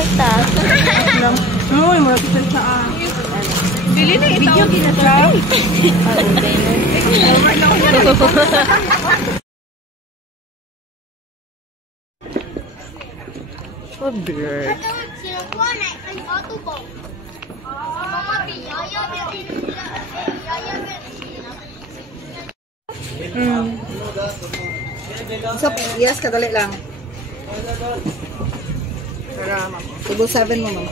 Kwarta. Uy, mura kita siya. Bili na ito. Video kita siya. Oh, bird. So, yes, kadali lang. Tara, ma'am. Table 7 mo, ma'am.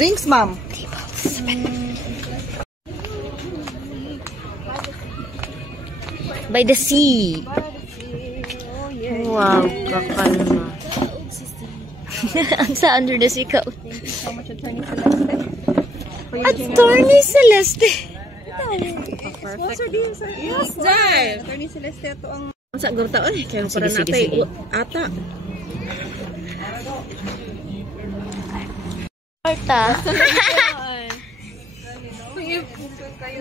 Drinks, ma'am. By the sea. Wow, kakalma. Ang sa under the sea ka. Attorney Celeste. Sponsor din sa yes, Jai. Attorney Celeste ito ang sa gurta oy, kaya para natay ata. Kwarta.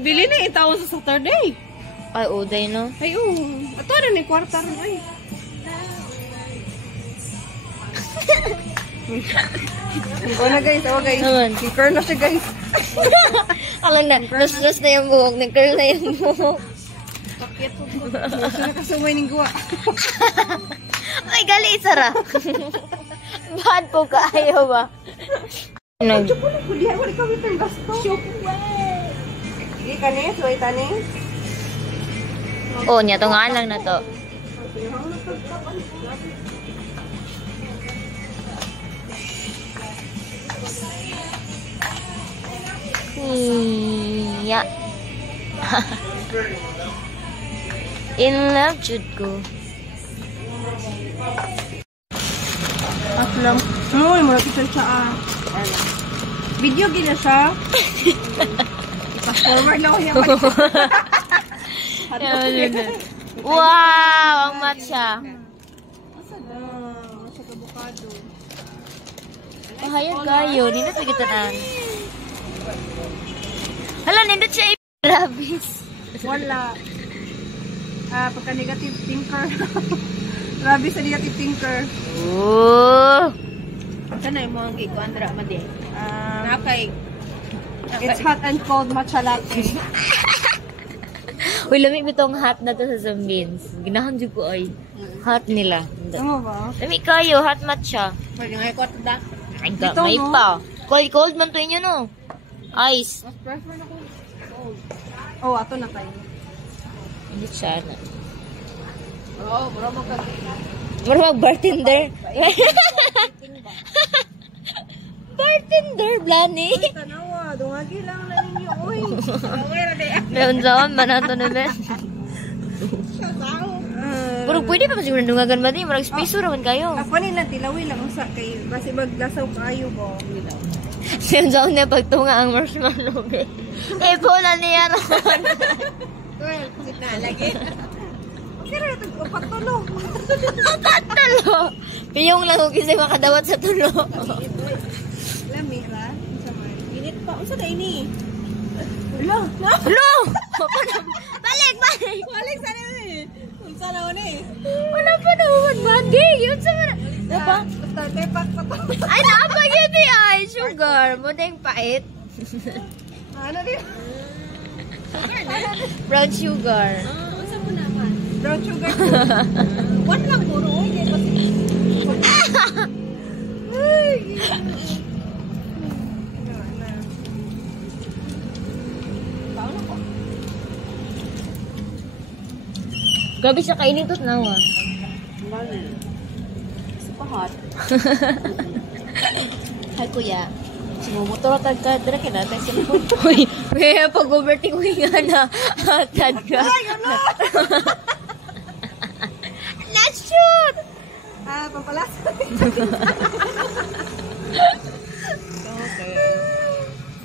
Bili na itaw sa Saturday. Ay, uday no. Ay, ito na ni kwarta rin ay. Ikaw na guys, guys. Curl na siya guys. Alang na, nas na yung buhok, nag-curl na yung buhok. Pakit po. Sino kasumay ng guwa. Ay, gali, Sara. Bad po ka, ayaw ba? Chocolate ko, diyan wala kami itong gasto. Chocolate. Sige ka ni, suway tani. Oo, niya, tungaan lang na to. Iya. In love, jud ko. At lang. Uy, mura kita siya. Video gila siya. Ipa-forward lang ko niya. Wow, ang matcha. Asa na? Asa ka bukado. Hayag kayo, nindot na kita na. Hala, nindot siya Rabis. Wala. Pagka negative thinker. Rabis sa negative thinker. Oh. Ito na yung mga gigo, Andra, madi. Nakay. It's hot and cold matcha latte. Uy, lamig bitong hot na to sa Zambins. Ginahan dyan ko ay. Hot nila. Ano ba? Lamig kayo, hot matcha. Pwede nga ikot da. Ay, may pa. Cold man to inyo, no? Ice. Mas prefer na ko cold. Oh, ato na kayo. Hindi siya na. Oo, bro, magkag... Bro, mag-bartender. Bartender, Blani. Ay, tanawa. Dungagi lang na ninyo, oy. Meron saan, manato naman. Pero pwede pa kasi kung dungagan ba din, marag space raman kayo. Ako nila, tilawi lang sa kayo. Kasi maglasaw kayo ba? Meron saan na pagtunga ang marshmallow. Eh, pula niya naman. Well, sit na, lagi. Okay na ito, patulo. Patulo. Piyong lang kung kasi makadawat sa tulo. Lami, ra? Init pa. Unsa na ini? Lo! Lo! Balik! Balik sa nila eh. Unsa na wala eh. Wala pa naman, Mandi. Yun sa mga... Diba? Tepak pa to. Ay, naapag yun ay. Sugar. Mudeng pait. Ano din? Sugar na? Brown sugar. Unsa mo naman? Brown sugar. One lang puro. Hindi kasi... Ay! Grabe siya kainin to nawa. Super hot. Hi, kuya. Sumumotor ka dira kaya natin sa phone. Uy, pag-overtake ko nga na. Hatad ka. Ay, ano? Let's shoot! Pampalas. Okay.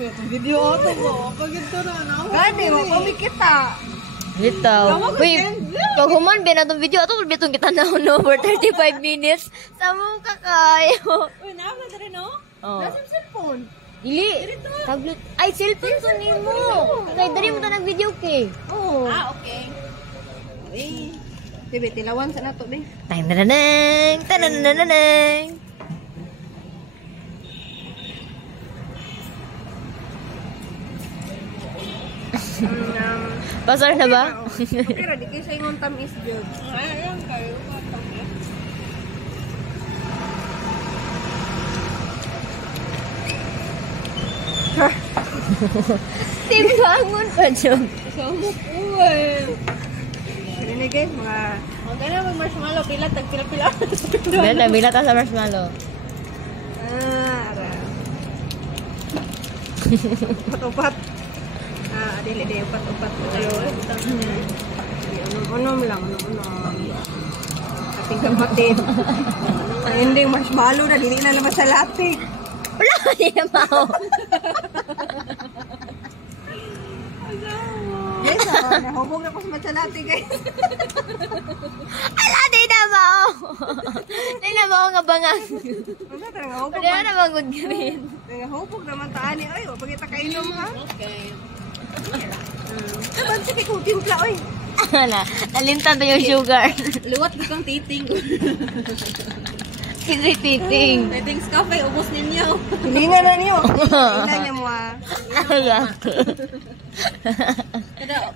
Ito, video auto mo. Pag ito na, no? Gani, mapamikita. Bitaw. Uy, pag human ba na itong video, ito bitong kita na no, for 35 minutes. Sama ka kayo. Uy, naam na rin, no? Oh. Nasa yung cellphone. Dili. Tablet. Ay, cellphone to ni mo. Kaya dari mo ta nag-video kay. Oh. Okay. Uy. Tibi, tilawan sa nato, be. Tanananang! Tanananang! Pasar na ba? Okay ra, di kayo sa ingon tamis jud. Ayan kayo. Timbangon pa dyan. Samok uwan. Sige na guys, mga... Okay na mag-marshmallow, pilat, tagpila-pila. Bilat sa marshmallow. Ara. Upat-upat. Dili, upat-upat. Unom lang, unom. Ating kapatid. Ang hindi, marshmallow na, dili na naman sa latte. Wala ka niya mao. Guys, nahubog na pa sa matsalate, guys. Ala, di na mao. Di na mao nga bangang. Wala ka nahubog. Wala na magod ka rin. Nahubog naman taani. Ay, wapag kita kainom, ha? Okay. Saban sa kikong timpla, oy. Ala, nalintan na yung sugar. Luwat ka kang titing. Hindi titing. Titing's cafe, ubos ninyo. Hilingan na niyo. Hilingan niya mo, ha? Ayan.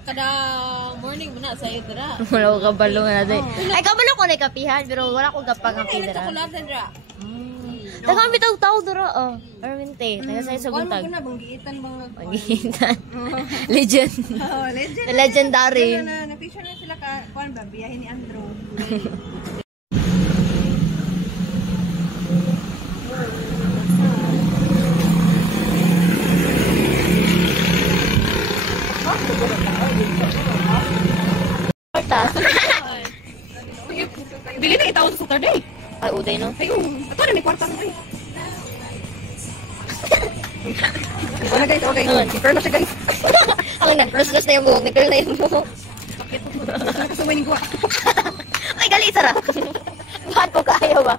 Kada morning mo na sa iyo dira. Wala ko kabalo nga natin. Ay, kabalo ko na kapihan, pero wala ko kapangapi dira. Chocolate dira. Taga bitaw tao dira, oh. Arwinte, taga sa sa Kuan mo buntag. na banggiitan bang Magitan. Legend. Oh, legend. Legendary. Na-picture na sila ka kuan ba biyahe ni Andrew. Bili na itaw sa Saturday. Ay, uday no? Ay, ito na may kwarta na guys. Ito na guys, okay. Pero na siya guys. Ang na-plus-plus na yung buhok. Nag-curl na yung buhok. Nakasumay ni Gua. Ay, gali, sarap. Bakit ko kaya ba?